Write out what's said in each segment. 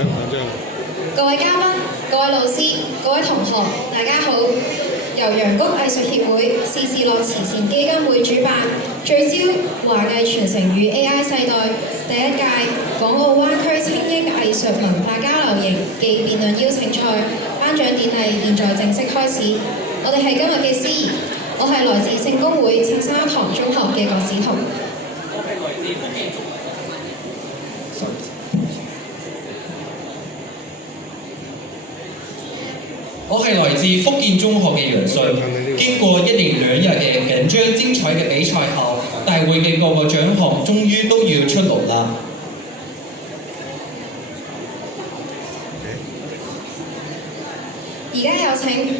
各位嘉賓、各位老師、各位同學，大家好！由陽谷藝術協會時事樂慈善基金會主辦，聚焦華藝傳承與 AI 世代第一屆港澳灣區青英藝術文化交流營暨辯論邀請賽頒獎典禮現在正式開始。我哋係今日嘅司儀，我係來自聖公會聖三堂中學嘅郭子彤。我係來自福建中學嘅楊瑞，經過1連2日嘅緊張精彩嘅比賽後，大會嘅各個獎項終於都要出爐啦。而家有請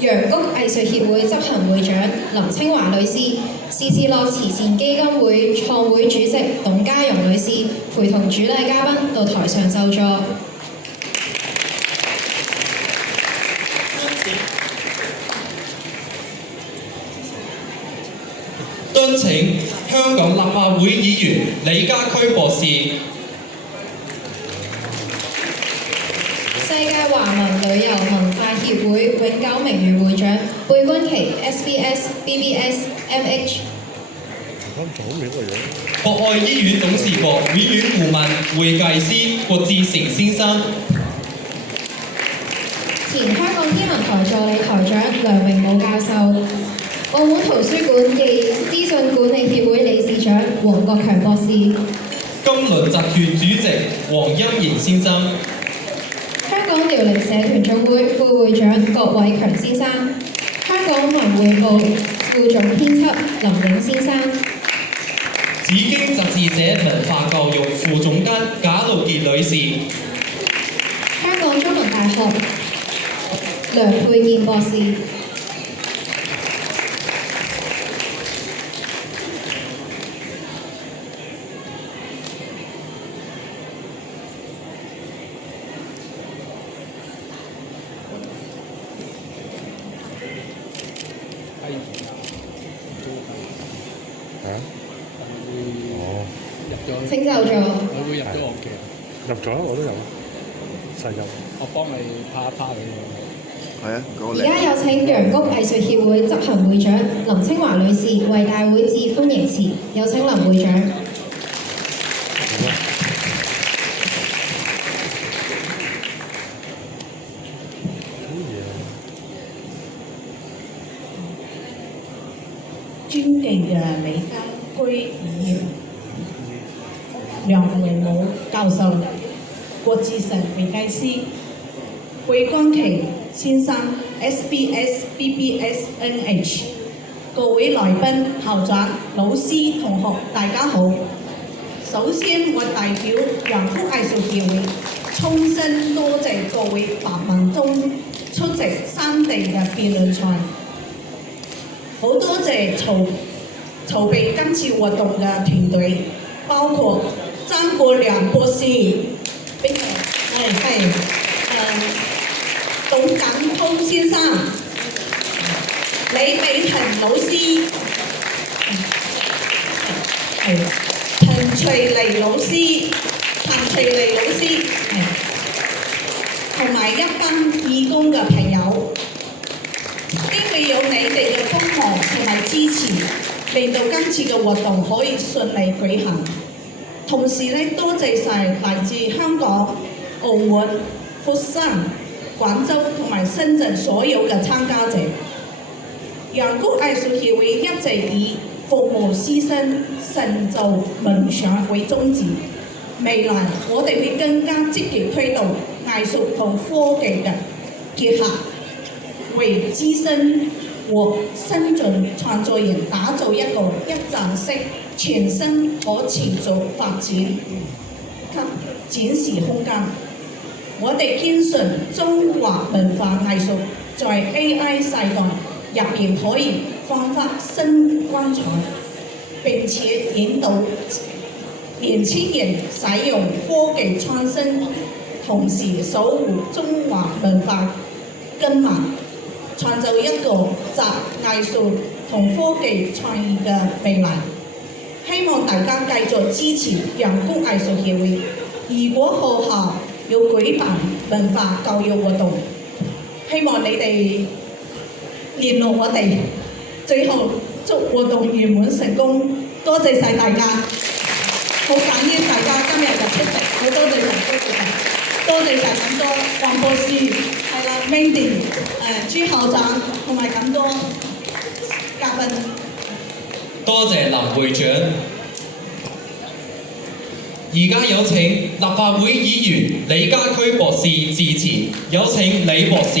陽谷藝術協會執行會長林清華女士、時事樂慈善基金會創會主席董家蓉女士陪同主禮嘉賓到台上就座。敦請香港立法會議員李家駒博士、世界華文旅遊文化協會永久名譽會長貝君琪 SBS、BBS、MH、博愛醫院董事局永遠顧問會計師郭志成先生、前香港天文台助理台長梁榮武教授、澳門圖書館暨資訊管理協會理事長黃國強博士、金輪集團主席黃欣賢先生、香港遼寧社團總會副會長郭偉強先生、香港文匯報副總編輯林永先生、紫荊雜誌社文化教育副總監賈路傑女士、香港中文大學梁佩健博士。請就座。你會入咗我嘅？入咗，我都有，實入。我幫你拍一拍你。係啊，而家有請陽谷藝術協會執行會長林清華女士為大會致歡迎詞，有請林會長。尊敬嘅李家駒議員、梁榮武教授、郭志成會計師、貝君琪先生、SBS、BBS、NH， 各位來賓、校長、老師、同學，大家好。首先，我代表陽谷藝術協會，衷心多謝各位百萬中出席3地嘅辯論賽。好多謝籌備今次活動嘅團隊，包括張國良博士，董錦滔先生、李美婷老師，陳翠妮老師，同埋一班義工嘅朋友。因為有你哋嘅幫忙同埋支持，令到今次嘅活動可以順利舉行。同時咧，多謝晒來自香港、澳門、佛山、廣州同埋深圳所有嘅參加者。陽谷藝術協會一直以服務師生、成就夢想為宗旨。未來我哋會更加積極推動藝術同科技嘅結合，為資深和新進創作人打造一個一站式全新可持續發展及展示空間。我哋堅信中華文化藝術在 AI 世代入面可以煥發新光彩，並且引導年輕人使用科技創新，同時守護中華文化根脈，創造一個集藝術同科技創意嘅未來。希望大家繼續支持陽谷藝術協會。如果學校要舉辦文化教育活動，希望你哋聯絡我哋。最後祝活動圓滿成功，多謝晒大家，好感恩大家今日嘅出席，好多謝晒，多謝晒咁多黃博士，係啦 Mandy， 朱校長同埋咁多嘉賓。多謝林會長。而家有請立法會議員李家駒博士致辭，有請李博士。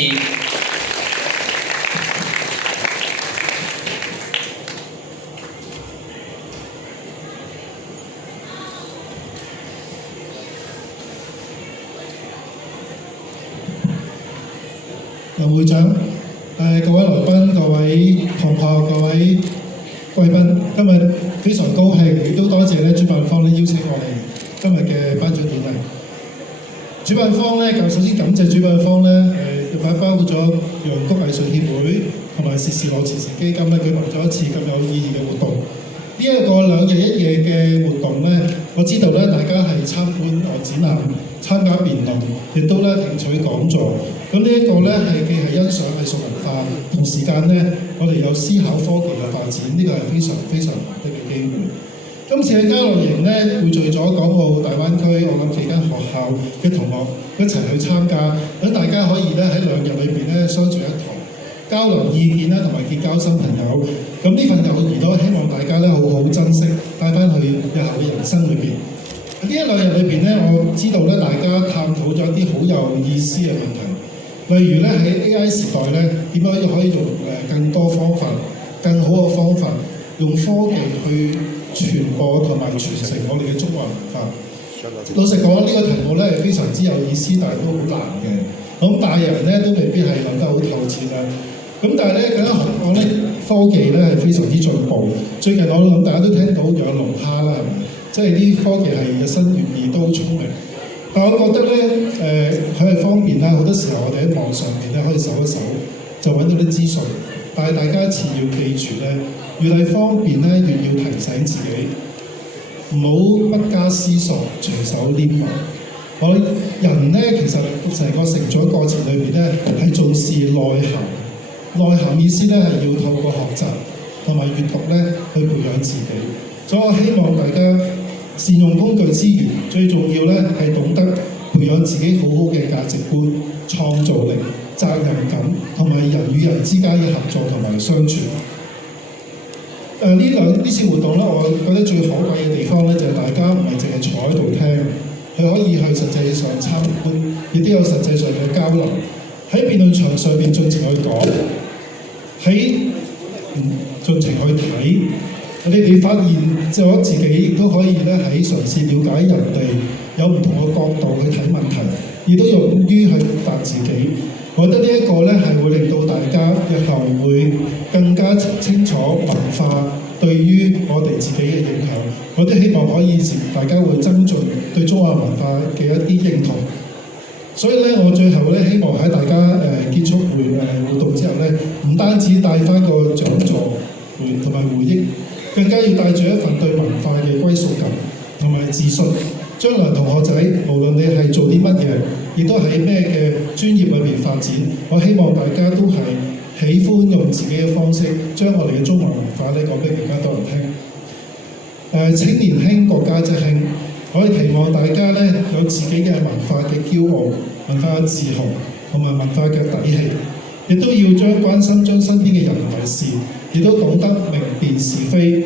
林會長，各位來賓、各位同學、各位貴賓，今日非常高興，亦都多謝主辦方邀請我哋今日嘅頒獎典禮。主辦方首先感謝主辦方包括咗陽谷藝術協會同埋時事樂慈善基金舉辦咗一次咁有意義嘅活動。呢一個2日1夜嘅活動我知道大家係參觀展覽、參加辯論，亦都聽取講座。咁呢一個係既係欣賞藝術文化，同時間我哋有思考科技嘅發展，呢個係非常非常難得嘅機會。今次嘅交流營匯聚咗港澳大灣區，我諗幾間學校嘅同學一齊去參加，等大家可以喺2日裏邊相聚一堂，交流意見同埋結交新朋友。咁呢份友誼都希望大家好好珍惜，帶翻去日後嘅人生裏邊。呢一2日裏邊我知道大家探討咗一啲好有意思嘅問題，例如喺 AI 時代點樣可以用更多方法、更好嘅方法，用科技去傳播同埋傳承我哋嘅中華文化。老實講，呢個題目係非常之有意思，但係都好難嘅。咁大人都未必係諗得好透徹啦。咁但係更加何況科技係非常之進步。最近我諗大家都聽到養龍蝦啦，係咪？即係啲科技係日新月異，都好聰明。但我覺得佢係方便啦，好多時候我哋喺網上面可以搜一搜就揾到啲資訊。但係大家一次要記住越係方便越要提醒自己，唔好不加思索隨手拈來。我人其實成個成長過程裏邊係重視內涵，內涵意思係要透過學習同埋閱讀去培養自己。所以我希望大家善用工具之餘，最重要係懂得培養自己好好嘅價值觀、創造力、責任感同埋人與人之間嘅合作同埋相處。呢次活動我覺得最可貴嘅地方就係大家唔係淨係坐喺度聽，佢可以去實際上參觀，亦都有實際上嘅交流。喺辯論場上邊盡情去講，喺盡情去睇。你哋發現咗自己亦都可以喺嘗試了解人哋有唔同嘅角度去睇問題，亦都勇於去表達自己。我覺得呢一個係會令到大家日後會更加清楚文化對於我哋自己嘅影響。我都希望可以大家會增進對中華文化嘅一啲認同。所以我最後希望喺大家結束活動之後唔單止帶翻個獎座同埋回憶，更加要帶住一份對文化嘅歸屬感同埋自信。將來同學仔，無論你係做啲乜嘢，亦都喺咩嘅專業裏面發展，我希望大家都係喜歡用自己嘅方式，將我哋嘅中華文化講俾更加多人聽。青年興國家之興，我哋期望大家有自己嘅文化嘅驕傲、文化嘅自豪同埋文化嘅底氣，亦都要關心將身邊嘅人為事，亦都懂得明辨是非、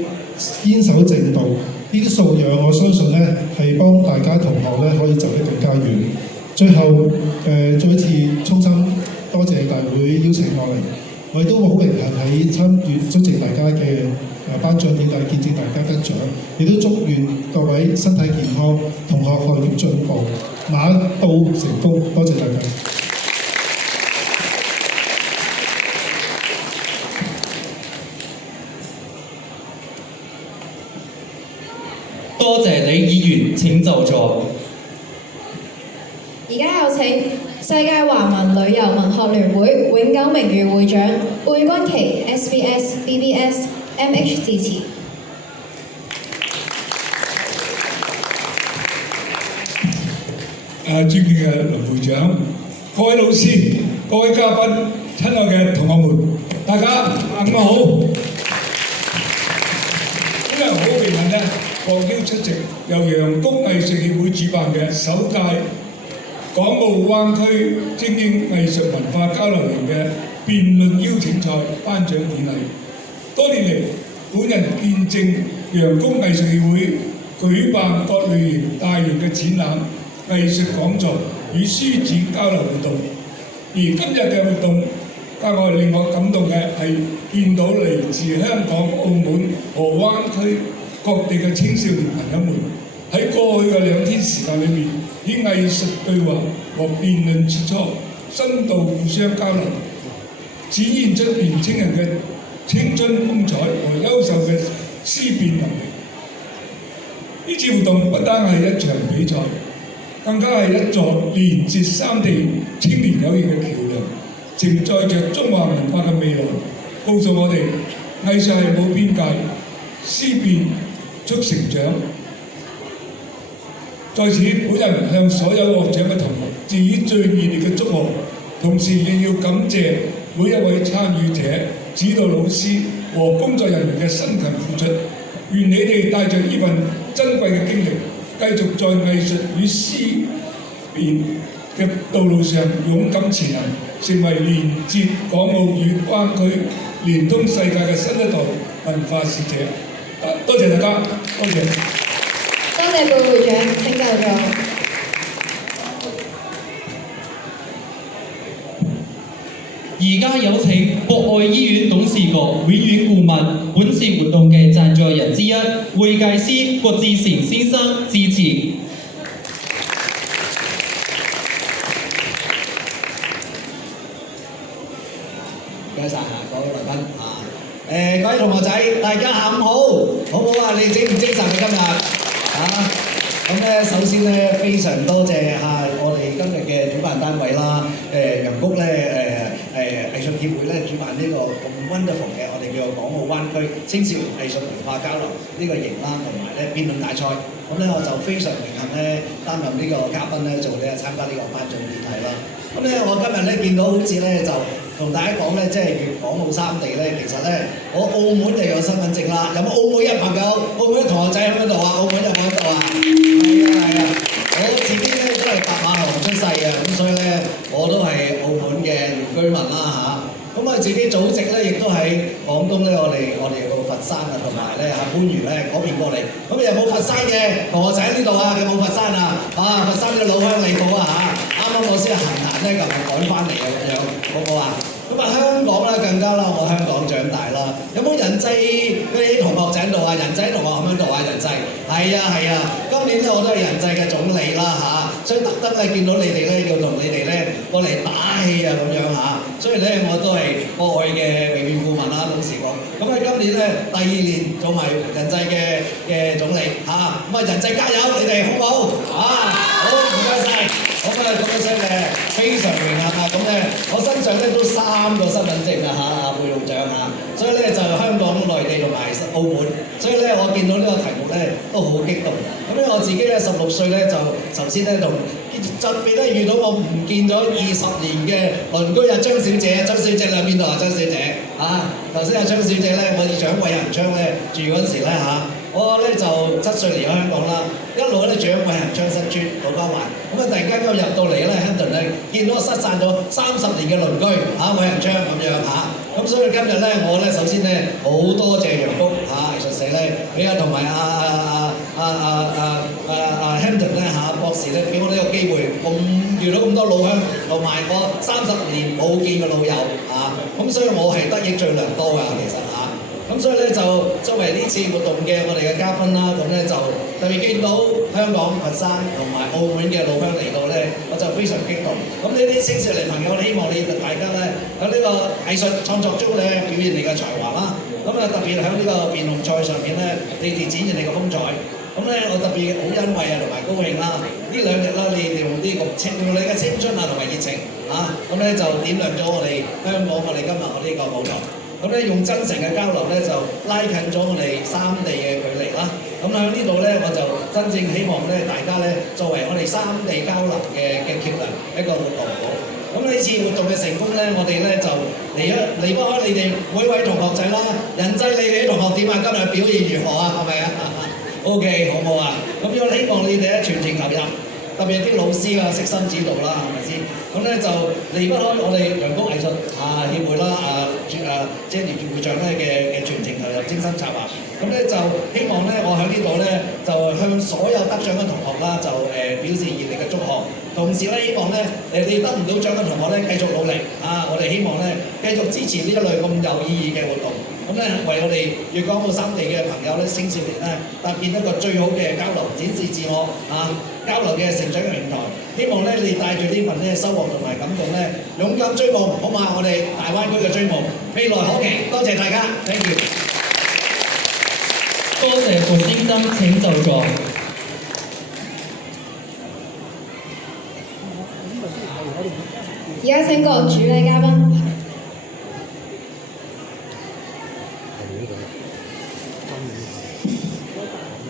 堅守正道。呢啲素養，我相信係幫大家同學可以走得更加遠。最後再一次衷心多謝大會邀請我嚟，我亦都好榮幸喺參與出席大家嘅頒獎典禮，見證大家得獎，亦都祝願各位身體健康，同學學業進步，馬到成功。多謝大家。多謝李議員，請就座。而家有請世界華文旅遊文學聯會永久名譽會長貝君琪 SBS、BBS、MH 致辭。尊敬嘅林會長、各位老師、各位嘉賓、親愛嘅同學們，大家午好。今日好榮幸咧，獲邀出席由陽谷藝術協會主辦嘅首屆港澳灣區精英藝術文化交流營嘅辯論邀請賽頒獎典禮。多年嚟，本人見證陽谷藝術協會舉辦各類型大型嘅展覽、藝術講座與書展交流活動，而今日嘅活動格外令我感動嘅係見到嚟自香港、澳門和灣區各地嘅青少年朋友們喺過去嘅2天時間裏面，以藝術對話和辯論切磋，深度互相交流，展現出年青人嘅青春風采和優秀嘅思辨能力。呢次活動不單係一場比賽，更加係一座連接三地青年友誼嘅橋梁，承載着中華文化嘅未來，告訴我哋藝術係冇邊界，思辨促成長。在此，本人向所有獲獎嘅同學致以最熱烈嘅祝賀，同時亦要感謝每一位參與者、指導老師和工作人員嘅辛勤付出。願你哋帶着呢份珍貴嘅經歷，繼續在藝術與思辨嘅道路上勇敢前行，成為連接港澳與灣區、連通世界嘅新一代文化使者。多謝大家，多謝。多謝貝會長請就座。而家有請博愛醫院董事局永遠顧問、本次活動嘅贊助人之一，會計師郭志成先生致辭。唔該曬各位來賓各位同學仔，大家下午好，好唔好啊？你精唔精神啊？今日咁咧，首先咧，非常多謝我哋今日嘅主辦單位啦，陽谷咧藝術協會咧主辦呢個咁 wonderful 嘅我哋叫做港澳灣區青少年藝術文化交流呢個營啦，同埋咧辯論大賽。咁咧我就非常榮幸咧擔任呢個嘉賓咧，做呢參加呢個頒獎典禮啦。咁咧我今日咧見到好似咧就同大家講咧，即係粵港澳三地咧，其實咧我澳門就有身份證啦。有冇澳門嘅朋友？澳門嘅同學仔喺邊度啊？澳門有冇喺度啊？係啊！我自己咧都係白馬河出世嘅，咁所以咧我都係澳門嘅原居民啦咁我自己祖籍咧亦都喺廣東咧，我哋有個佛山啊，同埋咧番禺咧嗰邊過嚟。咁有冇佛山嘅同學仔喺呢度啊？有冇佛山啊？佛山嘅老鄉你好啊啱啱我先行咧，琴日趕翻嚟咁樣，好唔好啊？咁香港咧更加啦，我香港長大啦。有冇人際嗰啲同學仔喺度啊？人際同學喺度啊？人際係啊！今年咧我都係人際嘅總理啦所以特登咧見到你哋咧，要同你哋咧過嚟打氣啊咁樣所以咧我都係博愛嘅永遠顧問啦，董事局。咁今年咧第2年做埋人際嘅總理咁人際加油，你哋好唔好？好唔該晒。咁樣聲非常榮幸咁咧，我身上咧都3個身份證貝路長所以咧就香港、內地同埋澳門，所以咧我見到呢個題目咧都好激動。咁咧我自己咧16歲咧就首先咧同特別咧遇到我唔見咗20年嘅鄰居張小姐，張小姐你喺邊度啊？張小姐頭先張小姐咧，我哋長貴人昌咧住嗰陣時咧我咧就7歲嚟咗香港啦，一路咧住喺貴人昌新村土瓜灣。咁突然間入到嚟咧 Hampton 咧，見到失散咗30年嘅鄰居貴人昌咁樣咁所以今日咧我咧首先咧好多謝陽谷藝術社咧，俾同埋Hampton 咧博士咧俾我呢個機會，遇到咁多老鄉同埋我30年冇見嘅老友咁所以我係得益最良多㗎其實咁所以咧就作為呢次活動嘅我哋嘅嘉賓啦，咁咧就特別見到香港、佛山同埋澳門嘅老鄉嚟到咧，我就非常激動。咁呢啲青少年朋友，希望你大家咧喺呢個藝術創作中咧表現你嘅才華啦。咁特別喺呢個辯論賽上面咧，你哋展現你嘅風采。咁咧我特別好欣慰同埋高興啦！呢2日啦，你哋用啲用你嘅青春同埋熱情咁咧就點亮咗我哋香港，我哋今日我呢個舞台。咁咧用真誠嘅交流咧，就拉近咗我哋3地嘅距離啦。咁喺呢度咧，我就真正希望咧，大家咧作為我哋三地交流嘅橋梁一個活動好。咁呢次活動嘅成功咧，我哋咧就離不開你哋每位同學仔啦。人際你哋啲同學點啊？今日表現如何啊？係咪啊？OK， 好唔好啊？咁我希望你哋咧全程投入，特別係啲老師啊，悉心指導啦，係咪先？咁咧就離不開我哋陽光藝術協會啦，Jenny 會長咧嘅全程投入精心策劃。咁咧就希望咧，我喺呢度咧就向所有得獎嘅同學啦，就表示熱烈嘅祝賀。同時咧，希望咧你得唔到獎嘅同學咧繼續努力啊！我哋希望咧繼續支持呢一類咁有意義嘅活動。咁咧為我哋粵港澳三地嘅朋友咧青少年咧搭建一個最好嘅交流、展示自我交流嘅成長嘅平台。希望咧你帶住呢份咧收穫同埋感動咧，勇敢追夢，好嘛？我哋大灣區嘅追夢未來可期。多謝大家 ，thank you。多謝郭先生，請就座。而家請個主禮嘉賓。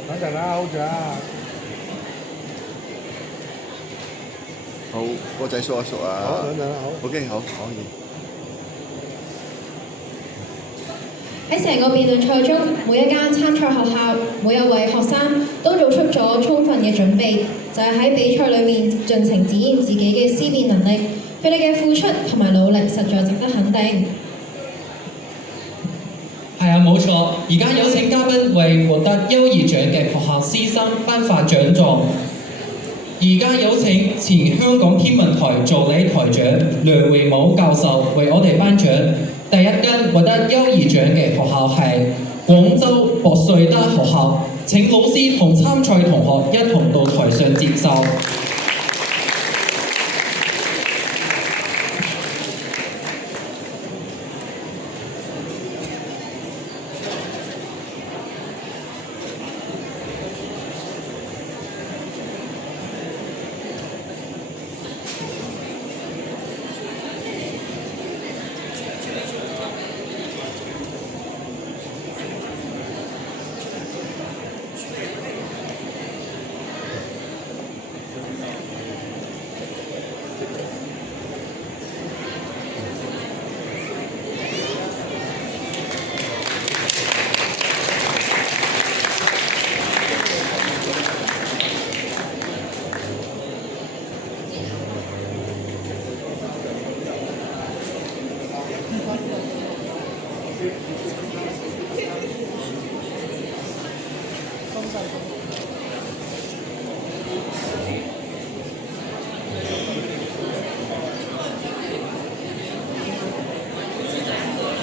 等陣啦，好住啊！好，個仔縮一縮啊！好，等陣啦，好。 OK，好，可以。喺成個辯論賽中，每一間參賽學校、每一位學生都做出咗充分嘅準備，就係喺比賽裏面盡情展現自己嘅思辨能力。佢哋嘅付出同埋努力實在值得肯定。係啊，冇錯。而家有請嘉賓為獲得優異獎嘅學校師生頒發獎狀。而家有請前香港天文台助理台長梁榮武教授為我哋頒獎。第一間獲得優異獎嘅學校係廣州博瑞德學校。請老師同參賽同學一同到台上接受。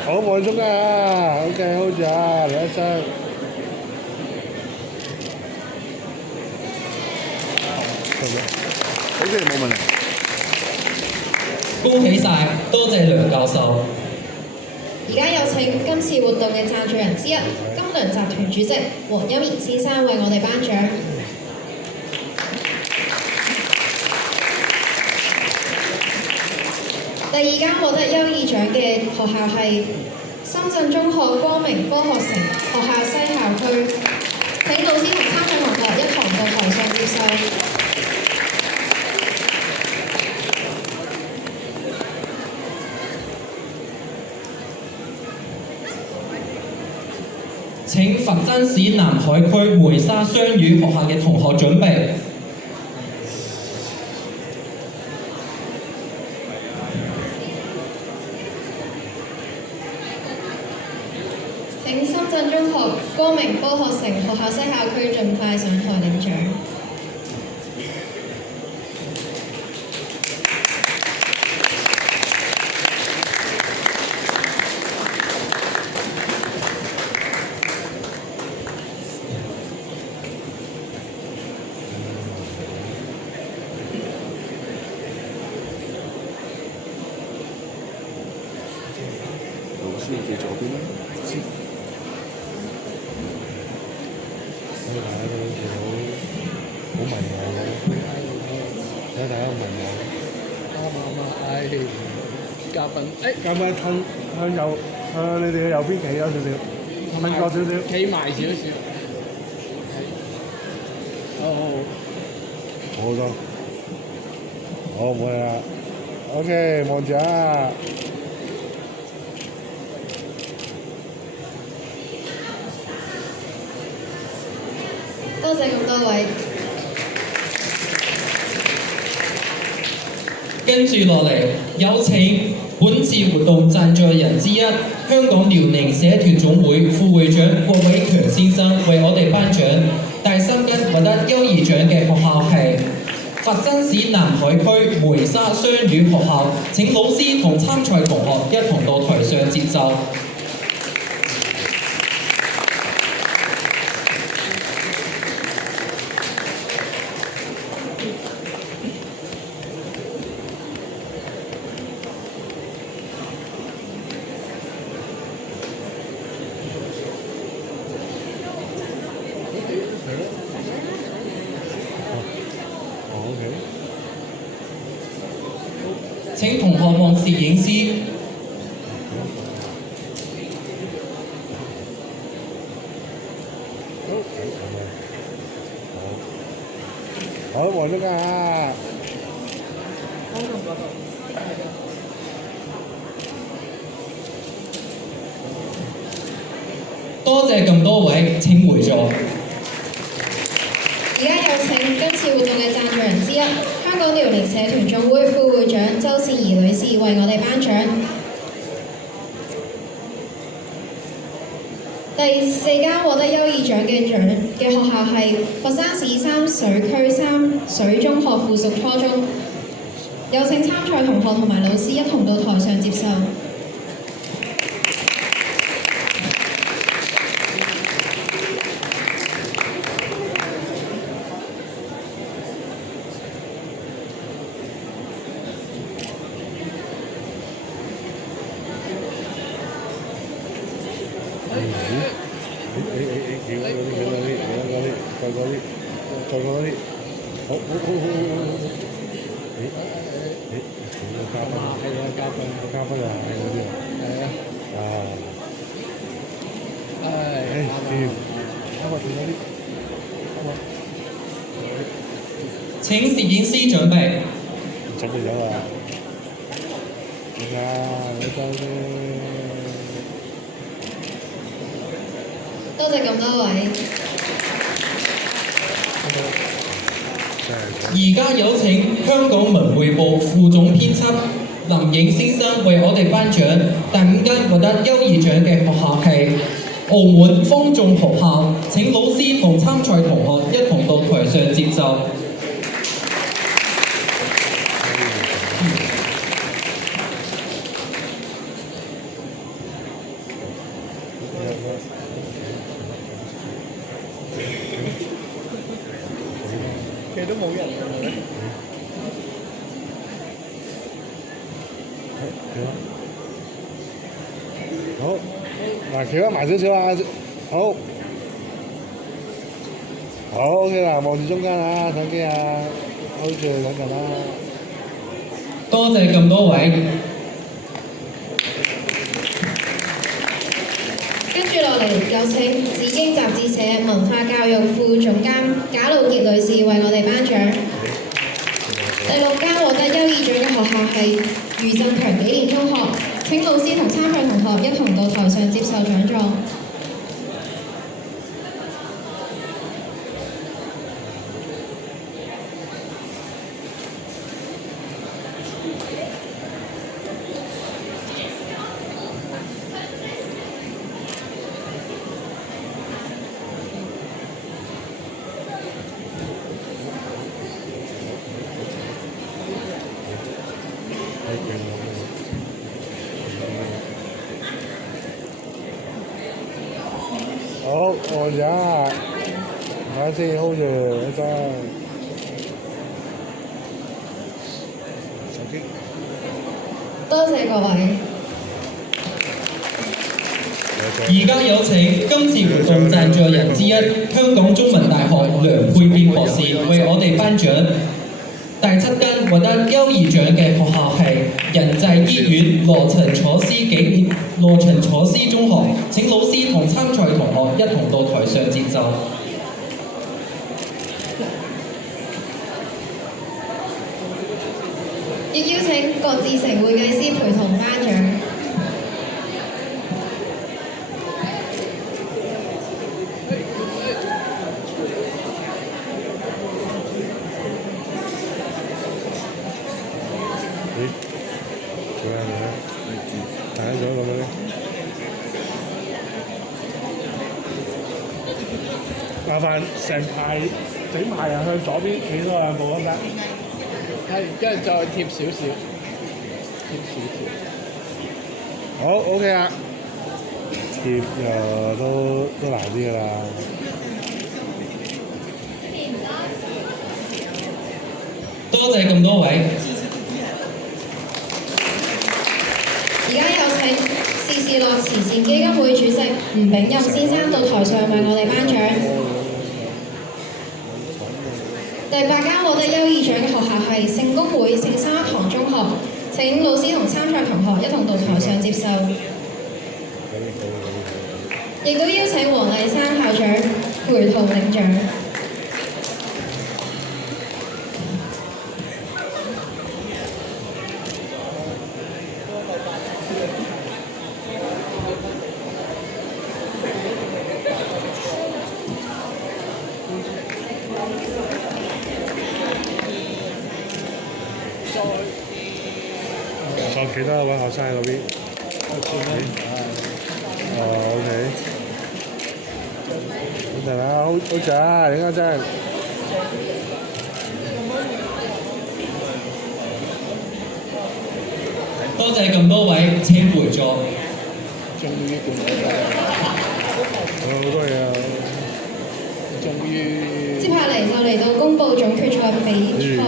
好放鬆啊 ！OK， 好住啊，嚟一聲。OK， 冇問題。恭喜晒，多謝梁教授。而家有請今次活動嘅贊助人之一，金輪集團主席黃欽賢先生為我哋頒獎。第二間獲得優異獎嘅學校係深圳中學光明科學城學校西校區。請老師同參賽同學一同到台上接受。請佛山市南海區梅沙雙語學校嘅同學準備。請深圳中學光明科學城學校西校區盡快上台領獎。老師嘅左邊啦。大家都好似好文藝嘅，睇大家文藝。啱，嘉賓，咁咪向右，向你哋嘅右邊企咗少少，向過少少。企埋少少，係好咗，好冇嘢啦。OK，望住啊！多謝咁多位。跟住落嚟，有請本次活動贊助人之一，香港遼寧社團總會副會長郭偉強先生為我哋頒獎。第3間獲得優異獎嘅學校係佛山市南海區梅沙雙語學校。請老師同參賽同學一同到台上接受。請同學望攝影師。好，望咗㗎。多謝咁多位，請回座。而家有請今次活動嘅贊助人之一，香港遼寧社團總會副會長周善儀女士為我哋頒獎。第4間獲得優異獎嘅學校係佛山市三水區三水中學附屬初中。有請參賽同學同埋老師一同到台上接受。請攝影師準備。準備咗啦。多謝咁多位。而家有請香港文匯報副總編輯林影先生為我哋頒獎。第5間獲得優異獎嘅學校係澳門方眾學校。請老師同參賽同學一同到台上接受。其實都冇人嘅。好，嗱，企翻埋少少啊，好，好 OK 啦，望住中間啊，手機啊，好住兩陣啦。多謝咁多位。跟住落嚟，有請紫荊雜誌社文化教育副總監賈路傑女士為我哋頒獎。第6間獲得優異獎嘅學校係余振強紀念中學。請老師同參賽同學一同到台上接受獎狀。好，我而家睇下先 ，hold 住一張手機。多謝各位。而家有請今次活動贊助人之一，香港中文大學梁佩劍博士為我哋頒獎。第7間獲得優異獎嘅學校係仁濟醫院羅陳楚斯中學。請老師同參賽同學一同到台上接受。亦邀請郭志成會計師陪同頒獎。做咩嘅？大咗咁樣。麻煩成排整排人向左邊企多兩步得唔得？係，跟住再貼少少，貼少少。好 OK 啦。貼又都難啲㗎啦。多謝咁多位。而家有請時事樂慈善基金會主席吳炳任先生到台上為我哋頒獎。第8間獲得優異獎嘅學校係聖公會聖三堂中學，請老師同參賽同學一同到台上接受。亦都邀請黃麗珊校長陪同領獎。再企多一位學生喺嗰邊。OK。好陣啦，好正啊！你啱真。多謝咁多位請回座。終於見到咗，好多嘢啊！終於。接下嚟就嚟到公佈總決賽比賽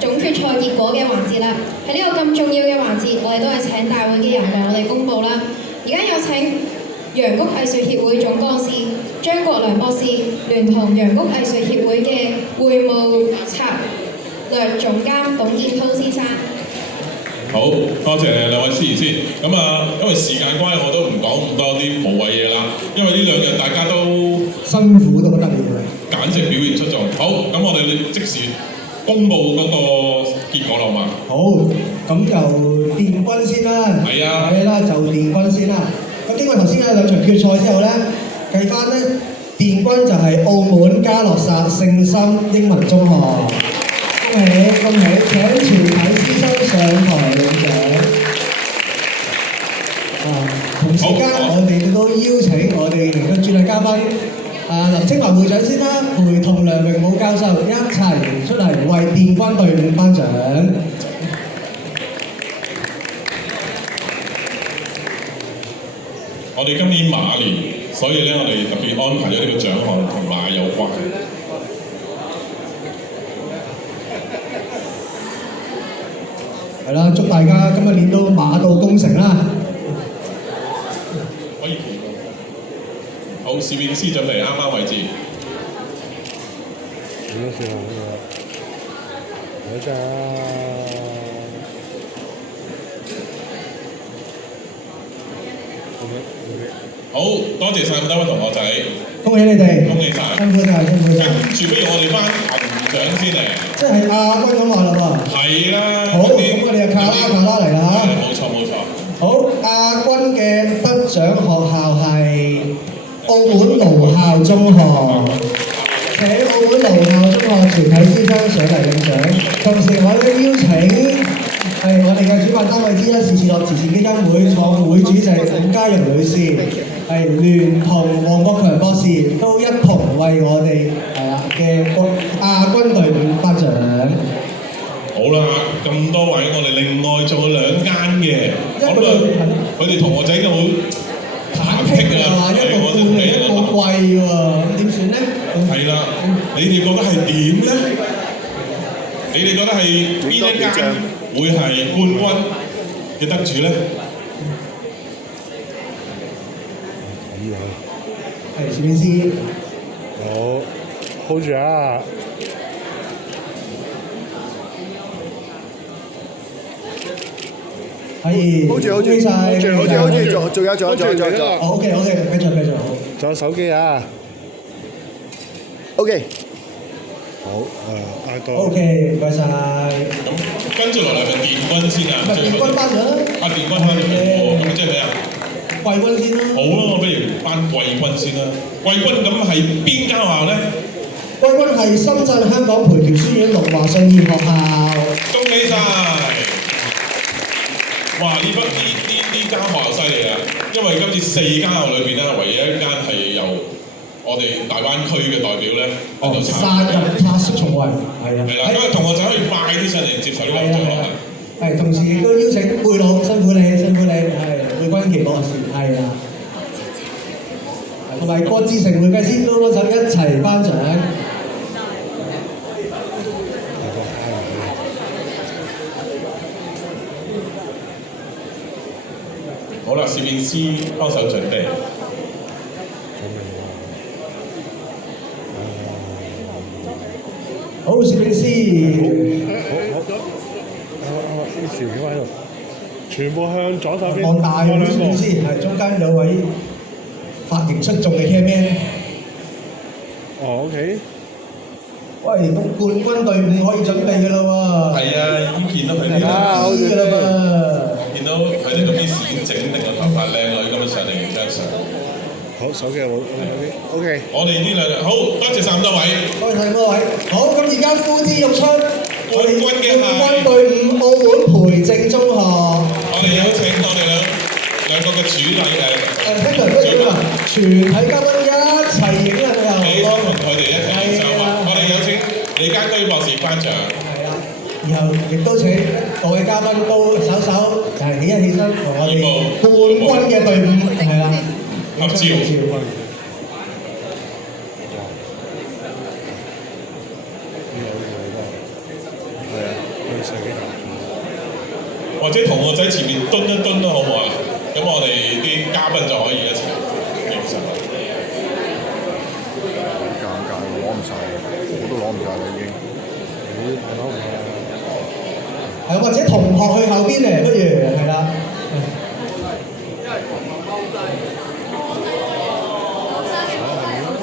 總決賽結果嘅環節啦。喺呢個咁重要嘅環節，我哋都係請大會嘅人為我哋公佈啦。而家有請陽谷藝術協會總幹事張國良博士，聯同陽谷藝術協會嘅會務策略總監董建滔先生。好，多謝兩位司儀先。咁啊，因為時間關係，我都唔講咁多啲無謂嘢啦。因為呢2日大家都辛苦到不得了，簡直表現出眾。好，咁我哋即時公佈嗰個結果啦，好嘛？好，咁就電軍先啦。係啊。係啦，就電軍先啦。咁經過頭先嘅2場決賽之後咧，計翻咧，電軍就係澳門嘉諾撒聖心英文中學。恭喜恭喜！請全體師生上台領獎。同時間我哋亦都邀請我哋嚟嘅主禮嘉賓林清華會長先啦，陪同梁榮武教授一齊出嚟為電軍隊伍頒獎。我哋今年馬年，所以咧我哋特別安排咗呢個獎項同馬有關。係啦，祝大家今日練到馬到功成啦！可以。好，攝影師準備啱啱位置。點樣算啊？好正啊！好多謝晒咁多位同學仔，恭喜你哋，恭喜晒，辛苦晒，辛苦晒。跟住不如我哋頒銀獎先嚟。即係亞軍咁話啦喎。係啦。好，咁我哋就卡拉嚟啦嚇。冇錯冇錯。好，亞軍嘅得獎學校係澳門勞校中學。請澳門勞校中學全體師生上嚟領獎。同時我都邀請係我哋嘅主辦單位之一時事樂慈善基金會創會主席伍家榮女士，係聯同黃國強博士都一同為我哋嘅亞軍隊伍頒獎。好啦，咁多位，我哋另外仲有2間嘅，咁啊，佢哋同學仔都好忐忑啊，一個半另一個貴喎，咁點算咧？係啦，你哋覺得係點咧？你哋覺得係邊一間會係冠軍嘅得主咧？係攝影師。好 ，hold 住啊！可以，好住，仲有。OK，繼續。仲有手機啊 OK。好，嗌多。OK，唔該晒。跟住落嚟咪電軍先啊，咪電軍頒咗啦，啊電軍頒咗喎，咁即係咩啊？季軍先啦。好啦，我不如頒季軍先啦。季軍咁係邊間學校咧？季軍係深圳香港培僑書院龍華信義學校。恭喜晒！哇！呢間學校犀利啊！因為今次4間學校裏邊咧，唯一一間係由我哋大灣區嘅代表咧喺度殺入拍色重圍，係啊。係啦，咁啊同學仔可以快啲上嚟接受呢個獎咯。係，同時亦都邀請貝魯，辛苦你，辛苦你，係貝君琪博士，係啦。同埋郭志成會計師都攞手一齊頒獎。好啦，攝影師幫手準備。好，攝影師。啲條片喺度，全部向左手邊。望大嗰攝影師，係中間有位髮型出眾嘅 cameraman。哦，OK。喂，咁冠軍隊伍可以準備㗎啦喎。係啊，已經見到佢哋啦。知㗎啦噃。見到佢哋個 Miss 已經整定個頭髮靚女咁樣上嚟影張相。好，手機我 OK。我哋呢兩日好，多謝晒咁多位。多謝各位。好，咁而家呼之欲出，冠軍嘅係冠軍隊伍澳門培正中學。我哋有請我哋兩個嘅主禮聽人都影啊！全體嘉賓一齊影啊！你想同佢哋一齊影相嘛？我哋有請李家駒博士頒獎。係啦，然後亦都請各位嘉賓都手就係起一起身同我哋冠軍嘅隊伍係啦合照。或者同學仔前面蹲一蹲都好唔好啊？咁我哋啲嘉賓就可以一齊影相。尷尬，攞唔晒，我都攞唔晒啦已經。係或者同學去後邊嚟，不如係啦。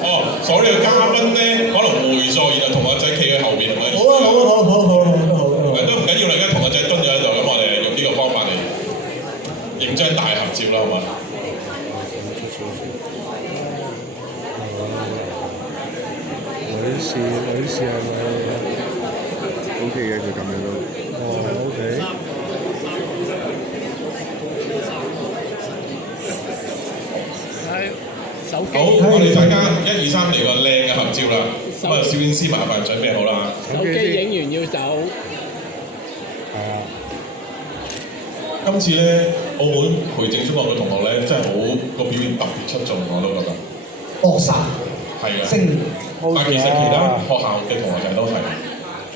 哦，所有嘉賓咧可能會座，然後同學仔企喺後邊咁樣。好啊，好。都唔緊要啦，而家同學仔蹲咗喺度，咁我哋用呢個方法嚟影張大合照啦，好嘛？女士係咪 OK 嘅，佢咁樣都。哦 OK。手機。好，我哋大家1、2、3嚟個靚嘅合照啦。咁啊，攝影師麻煩準備好啦。手機影完要走。係啊。今次咧，澳門培正中學嘅同學咧，真係好個表現特別出眾，我都覺得。搏殺。係啊。星。但其實其他學校嘅同學仔都係，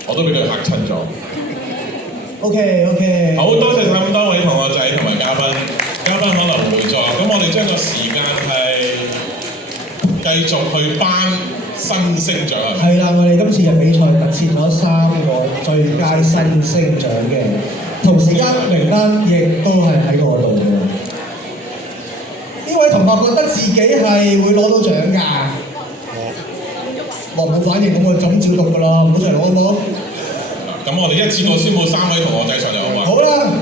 我都俾佢嚇親咗。OK。好多謝晒咁多位同學仔同埋嘉賓，嘉賓可能會座，咁我哋將個時間係繼續去頒新星獎係咪？係啦，我哋今次嘅比賽特設咗3個最佳新星獎嘅，同時間名單亦都係喺我度嘅。呢位同學覺得自己係會攞到獎㗎？我冇反應，咁我就咁照讀㗎啦，唔好上嚟攞攞。咁我哋一次過宣佈3位同學仔上嚟好嘛？好啦，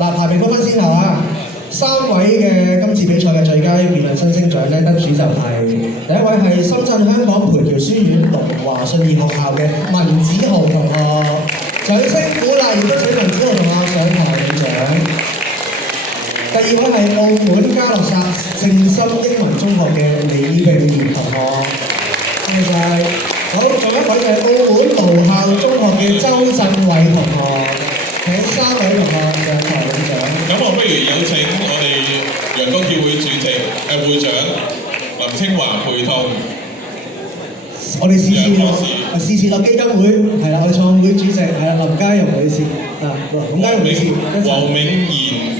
嗱排名不分先後啊，3位嘅今次比賽嘅最佳辯論新星獎咧，得主就係第一位係深圳香港培僑書院龍華信義學校嘅文子豪同學，掌聲鼓勵，亦都請文子豪同學上台領獎。第2位係澳門嘉諾撒聖心英文中學嘅李詠賢同學，多謝晒。好，仲有一位係澳門勞校中學嘅周振偉同學，請3位同學上台領獎。咁我不如有請我哋陽光協會主席會長林清華陪同我哋時時樂基金會係啦，我哋創會主席係啦，林家榮女士啊，林家榮女士，黃永賢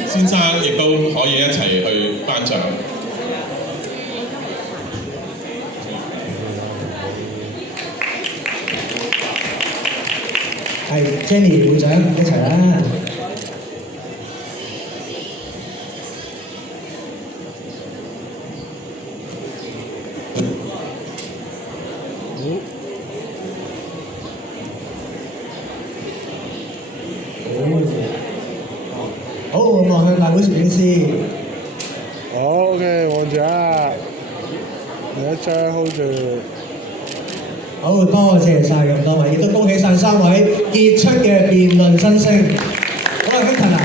先生亦都可以一齊去頒獎。係 Jenny 會長一齊啦。攝影師。好，OK，望住啊，另一張 hold 住。好，多謝晒咁多位，亦都恭喜晒3位傑出嘅辯論新星。好啊 Victor 啊，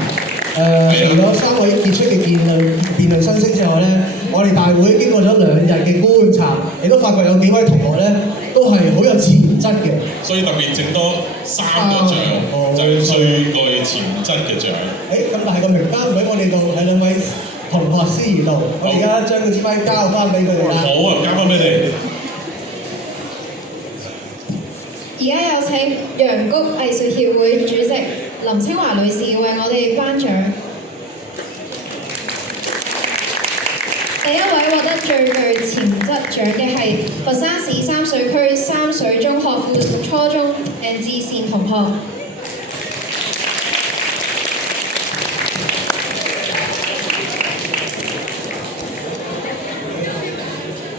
除咗3位傑出嘅辯論新星之外咧，我哋大會經過咗2日嘅觀察，亦都發覺有幾位同學咧都係好有潛質嘅。所以特別整多3個獎，就係最具潛質嘅獎。咁但係個名單唔喺我哋度，喺2位同學司儀度，我哋而家將嗰支咪交翻俾佢哋啦。好啊，交翻俾你。而家有請陽谷藝術協會主席林清華女士為我哋頒獎。第一位獲得最具潛質獎嘅係佛山市三水區三水中學附屬初中鄭志善同學。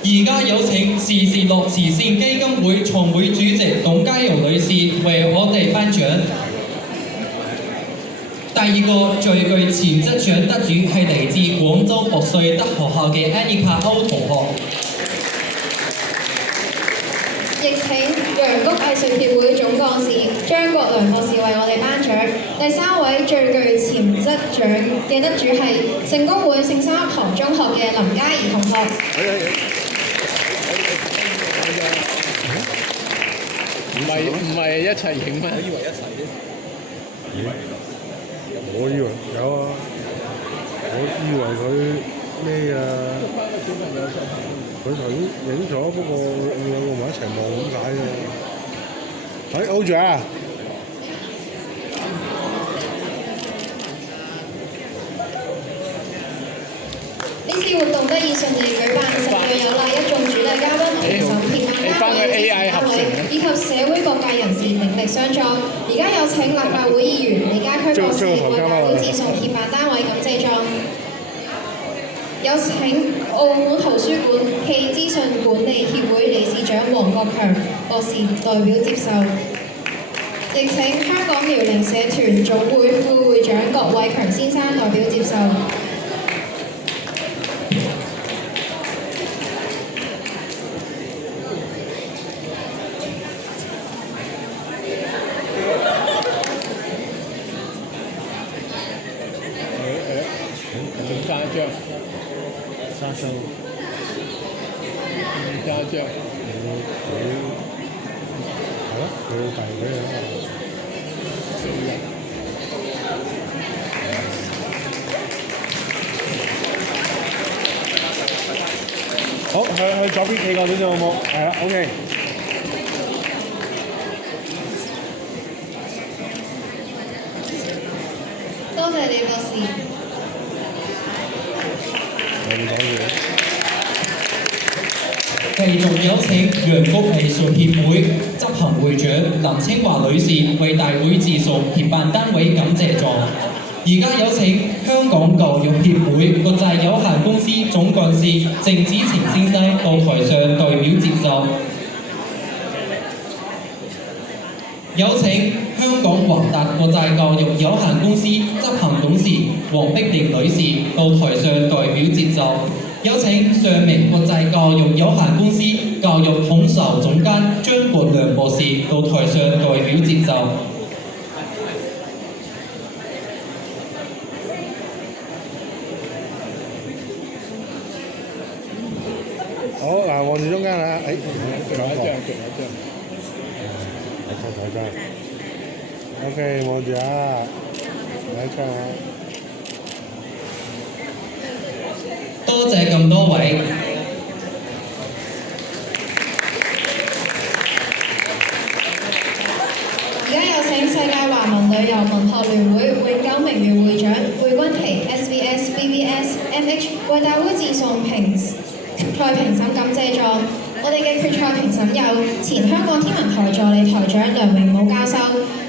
而家有請時時樂慈善基金會創會主席董嘉瑤女士為我哋頒獎。第2個最具潛質獎得主係嚟自廣州博瑞德學校嘅安妮卡歐同學。亦請陽谷藝術協會總幹事張國良博士為我哋頒獎。第3位最具潛質獎嘅得主係聖公會聖三堂中學嘅林嘉怡同學。唔係一齊影咩？我以為一齊啫。我以為有啊，我以為佢咩啊？佢頭先影咗，不過兩個埋一齊望咁解啫。hold 住啊！呢次活動得以順利舉辦，實在有賴一眾主禮嘉賓、評審、協辦單位、單位以及社會各界人士鼎力相助。而家有請立法會議員李家駒博士為大會致送協辦單位感謝狀。有請澳門圖書館暨資訊管理協會理事長黃國強博士代表接受。亦請香港遼寧社團總會副會長郭偉強先生代表接受。沙生，家長，係咯，佢大佢啊！好，去左邊企個邊度好冇？係啦 ，OK。多謝李博士。繼續有請陽谷藝術協會執行會長林清華女士為大會致送協辦單位感謝狀。而家有請香港教育協會國際有限公司總幹事鄭子晴先生到台上代表接受。有請香港宏達國際教育有限公司執行董事黃碧玲女士到台上代表接受。有請上明國際教育有限公司教育統籌總監張國良博士到台上代表接受。好嗱，望住中間啦，誒，仲有一張。睇張。OK， 望住啊，睇張啊。多謝咁多位。而家有請世界華文旅遊文學聯會永久名譽會長貝君琪 SBS、BBS、MH 為大會致送賽評審感謝狀。我哋嘅決賽評審有前香港天文台助理台長梁榮武教授、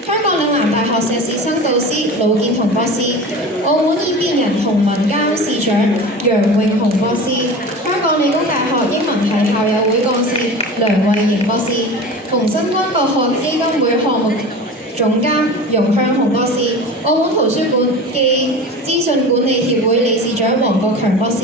香港嶺南大學碩士生導師魯健同博士、澳門演變人同文監事長楊永雄博士、香港理工大學英文系校友會幹事梁慧瑩博士、逢新軍國學基金會項目總監容向雄博士、澳門圖書館暨資訊管理協會理事長黃國強博士。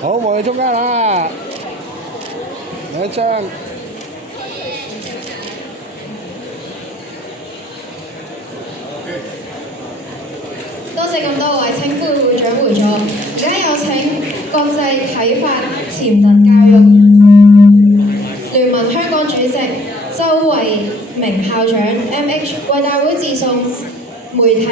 好，望去中間啦，兩張。多謝咁多位青杯會長會座，而家有請國際啟發潛能教育聯盟香港主席周慧明校長 MH 為大會致送媒體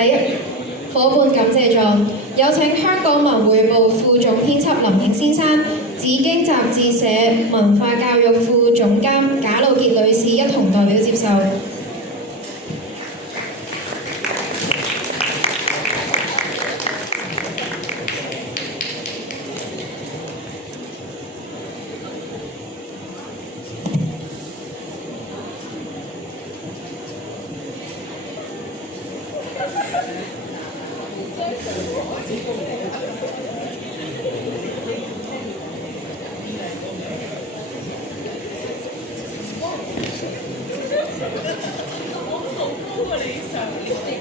伙伴感謝狀，有請香港文匯報副總編輯林穎先生、紫荊雜誌社文化教育副總監賈露傑女士一同代表接受。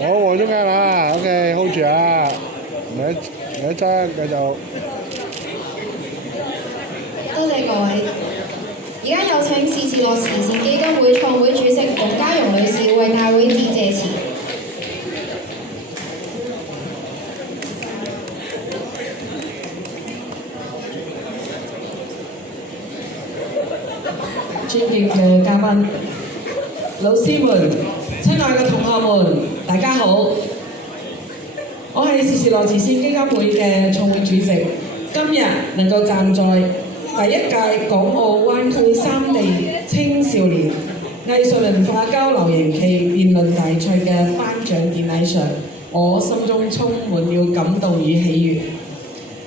好，望中間啦，OK，hold 住啊，兩張繼續。多謝各位，而家有請時事樂慈善基金會創會主席董家容女士為大會致謝詞。尊敬嘅嘉賓、老師們、親愛嘅同學們，大家好！我係時事樂慈善基金會嘅創會主席，今日能夠站在第一屆港澳灣區三地青少年藝術文化交流營暨辯論大賽嘅頒獎典禮上，我心中充滿了感動與喜悅。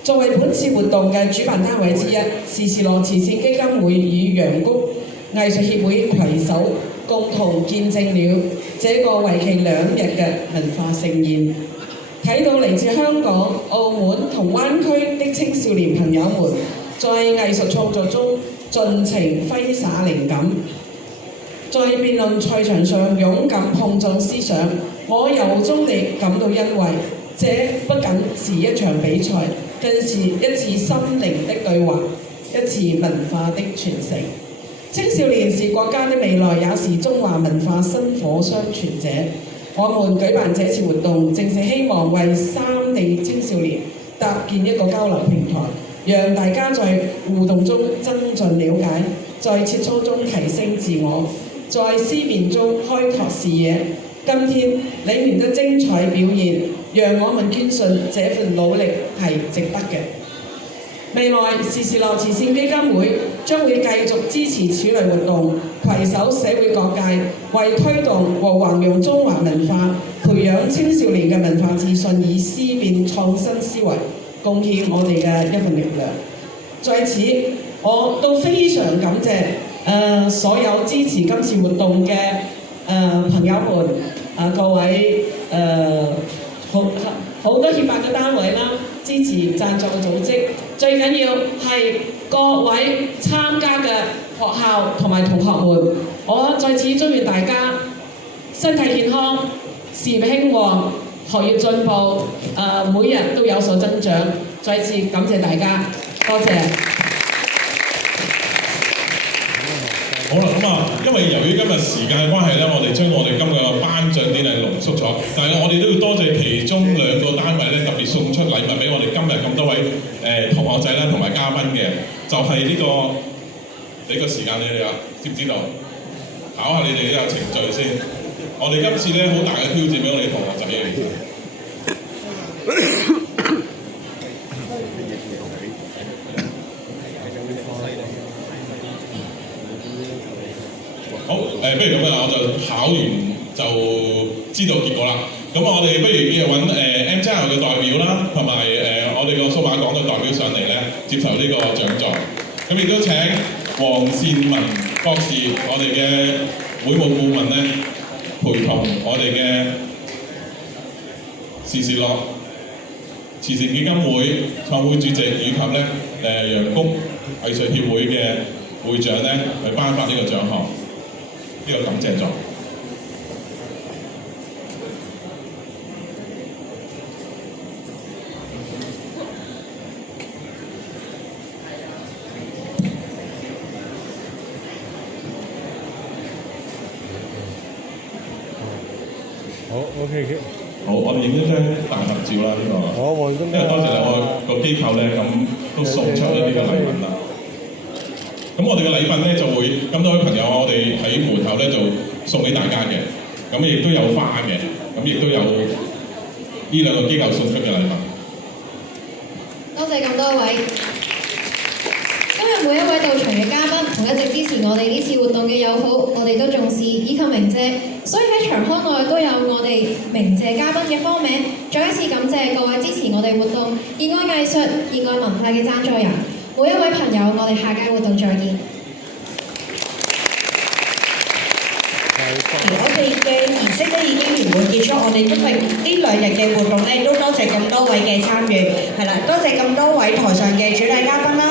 作為本次活動嘅主辦單位之一，時事樂慈善基金會與陽谷藝術協會攜手，共同見證了這個為期2日嘅文化盛宴。睇到嚟自香港、澳門同灣區的青少年朋友們，在藝術創作中盡情揮灑靈感，在辯論賽場上勇敢碰撞思想，我由衷地感到欣慰。這不僅是一場比賽，更是一次心靈的對話，一次文化的傳承。青少年是國家的未來，也是中華文化薪火相傳者。我們舉辦這次活動，正是希望為三地青少年搭建一個交流平台，讓大家在互動中增進了解，在切磋中提升自我，在思辨中開拓視野。今天你們的精彩表現，讓我們堅信這份努力係值得嘅。未來時事樂慈善基金會將會繼續支持此類活動，攜手社會各界，為推動和弘揚中華文化、培養青少年嘅文化自信以思辨創新思維，貢獻我哋嘅一份力量。在此，我都非常感謝所有支持今次活動嘅朋友們，各位好多協辦嘅單位啦，支持贊助嘅組織，最緊要係各位參加嘅學校同埋同學們，我在此祝願大家身體健康、事業興旺、學業進步，每日都有所增長。再次感謝大家，多謝。好啦，因為由於今日時間嘅關係咧，我哋將我哋今日嘅頒獎典禮濃縮咗，但係我哋都要多謝其中2個單位咧，特別送出禮物俾我哋今日咁多位同學仔啦同埋嘉賓嘅，就係呢個俾個時間你哋啊，知唔知道？考下你哋呢個程序先。我哋今次咧好大嘅挑戰俾我哋同學仔嘅。好，不如咁啊，我就考完就知道結果啦。咁我哋不如揾MCL 嘅代表啦，同埋我哋個數碼港嘅代表上嚟咧，接受呢個獎狀。咁亦都請黃善文博士，我哋嘅會務顧問咧，陪同我哋嘅時時樂慈善基金會創會主席以及咧陽谷藝術協會嘅會長咧，去頒發呢個獎項，呢個感謝狀。好 OK， 好，我哋影一張大合照啦，呢個。因為多謝兩個機構咧，咁都送出呢啲嘅禮品啦。咁我哋嘅禮品咧就會咁多位朋友，我哋喺門口咧就送俾大家嘅。咁亦都有花嘅，咁亦都有呢兩個機構送出嘅禮品。多謝咁多位。今日每一位到場嘅嘉賓同一直支持我哋呢次活動嘅友好，我哋都重視以及鳴謝，所以喺場刊內都有我哋鳴謝嘉賓嘅芳名。再一次感謝各位支持我哋活動、熱愛藝術、熱愛文化嘅贊助人。每一位朋友，我哋下屆活動再見。我哋嘅儀式咧已經圓滿結束，我哋因為呢兩日嘅活動咧，都多謝咁多位嘅參與，係啦，多謝咁多位台上嘅主禮嘉賓啦。